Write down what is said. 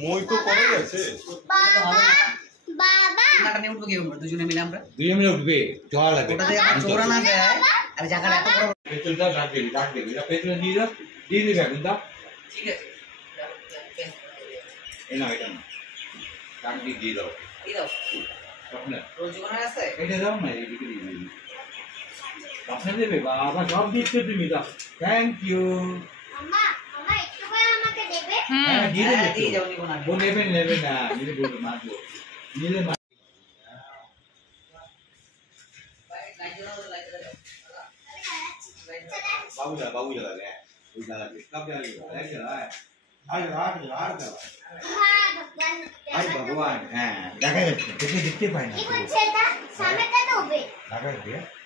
মই তো করে গেছে বাবা টাকা নিয়ে উঠবো কি দুজনে মিলে আমরা দুজনে মিলে উঠবে জল লাগবে ওটাতে চোরা না যায় আর জায়গাটা এত বড় পেট্রোলটা ডাক দেবে পেট্রোল দিয়ে দিবে এখন দা ঠিক আছে এই না এটা না ডাক দিয়ে দাও এই দাও আপনি রোজ জীবনে আছে এটা দাও না এদিকে দিয়ে দিন আপনি দেবে বাবা সব দিচ্ছ তুমি দাও থ্যাংক ইউ আম্মা আম্মা একটু করে আমাকে দেবে হ্যাঁ দিয়ে যাও নিব না ও নেবেন না নিলে বলবো মারবো নিলে बाबू जला गया वो जला गया कब जला गया जला है आज रात हां भगवान आज भगवान हां দেখা যাচ্ছে দেখতে পাই না কি হচ্ছে এটা সামনেটা তো হবে দেখা যাচ্ছে